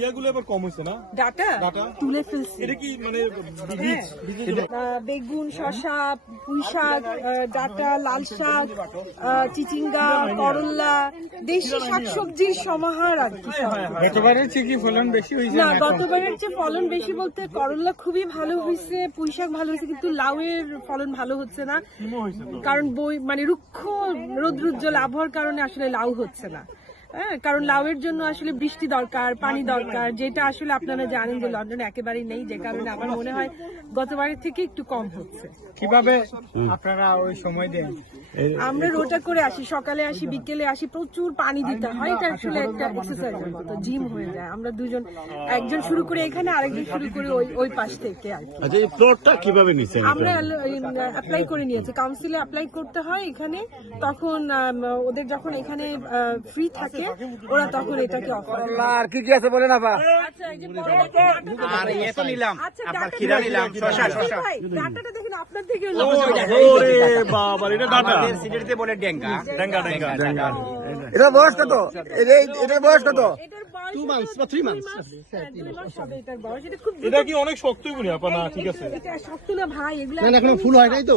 ইয়াগুলো এবার কম হয়েছে না? ডাটা তুলে ফেলছি। এটা কি মানে বেগুন, শসা, পুঁই শাক, ডাটা, লাল শাক, চিচিঙ্গা, করল্লা, দেশি শাকসবজির সমাহার আর কি। গতবারের চেয়ে কি ফলন বেশি হয়েছে? না, গতবারের চেয়ে ফলন বেশি বলতে করল্লা খুবই ভালো হয়েছে, পুঁই শাক ভালো হয়েছে, কিন্তু লাউয়ের ফলন ভালো হচ্ছে না। কারণ মানে রুক্ষ রৌদ্রোজ্জ্বল আবহাওয়ার কারণে আসলে লাউ হচ্ছে না। হ্যাঁ, কারণ লাউয়ের জন্য আসলে বৃষ্টি দরকার, পানি দরকার, যেটা আসলে আপনারা জানেন যে লন্ডনে একেবারেই নেই, যে কারণে আমার মনে হয় গতবারের থেকে একটু কম হচ্ছে। কিভাবে আপনারা ওই সময় দেন? আমরা রোটা করে আসি, সকালে আসি, বিকেলে আসি, প্রচুর পানি দিতে হয়। এটা আসলে একটা এক্সারসাইজের মতো, জিম হয়ে যায়। আমরা দুজন, একজন শুরু করে এখানে, আরেকজন শুরু করে ওই পাশ থেকে আর কি। আচ্ছা, এই প্লটটা কিভাবে নিছেন? আমরা অ্যাপ্লাই করে নিয়েছি, কাউন্সিলে অ্যাপ্লাই করতে হয় এখানে। তখন ওদের যখন এখানে ফ্রি থাকে ওরা তখন এটাকে অফার। আর কি কি আছে বলেন আপা? আচ্ছা, এই যে আর ইয়ে তো নিলাম, আচ্ছা, আপনার খিরা নিলাম, শসা। ডাটাটা দেখেন আপনার থেকে ওরে বাবা, এটা ডাটা। আমাদের সিলেটে বলে ডেঙ্গা। এটা বয়স কত? এটার বয়স কত? এটার বয়স 2 months বা 3 months। 2 মাস হবে এটার বয়স। এটা খুব এটা কি অনেক শক্তই বলি আপা? না, ঠিক আছে। এটা শক্ত না ভাই, এগুলো এখনো ফুল হয় নাই তো।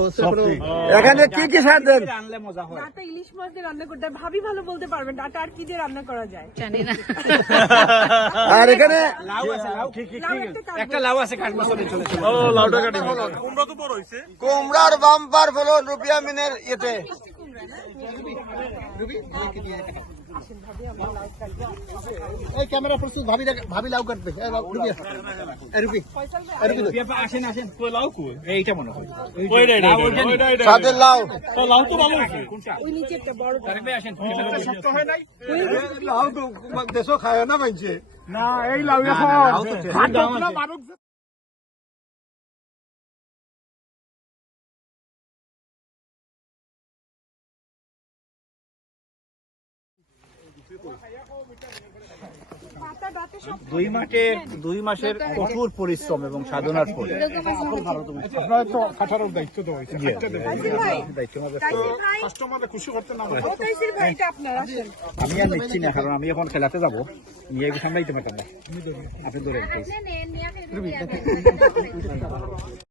এখানে কি কি সার দেন? আনলে মজা হয়। ডাটা ইলিশ মাছ দিয়ে রান্না করতে হয়। ভাবি ভালো বলতে পারবেন ডাটা আর কি দিয়ে রান্না করা যায়। জানি না। আর এখানে লাউ আছে, লাউ একটা লাউ আছে, কাটবো চলে চলে। ও, লাউটা কাটি। কুমড়া তো বড় হইছে। কুমড়ার বাম্পার ফলন রুপিয়া মিনের ইয়েতে। এই ক্যামেরা প্রস্তুত, ভাবি লাউ কাটবে। আসেন আসেন, লাউ কই? এইটা মনে হয়। ওইটা। সাদের লাউ। লাউ তো ভালো হইছে। ওই নিচে একটা বড় আসেন। শক্ত হয় নাই? লাউ তো দেশও খায় না মাইছে। না, এই লাউ এখন পাতা ডাটা সব 2 মাসের কঠোর পরিশ্রম এবং সাধনার ফলে আপনারা তো খাটানোর দায়িত্ব দেওয়া হয়েছে। তাইসির ভাই, কাস্টমারকে খুশি করতে না পারে। ও তাইসির ভাই, এটা আপনার আসেন। আমি আর নিচ্ছি না, কারণ আমি এখন খেলাতে যাবো। নিয়ে সামলাইতে পারতাম না, আপনি ধরে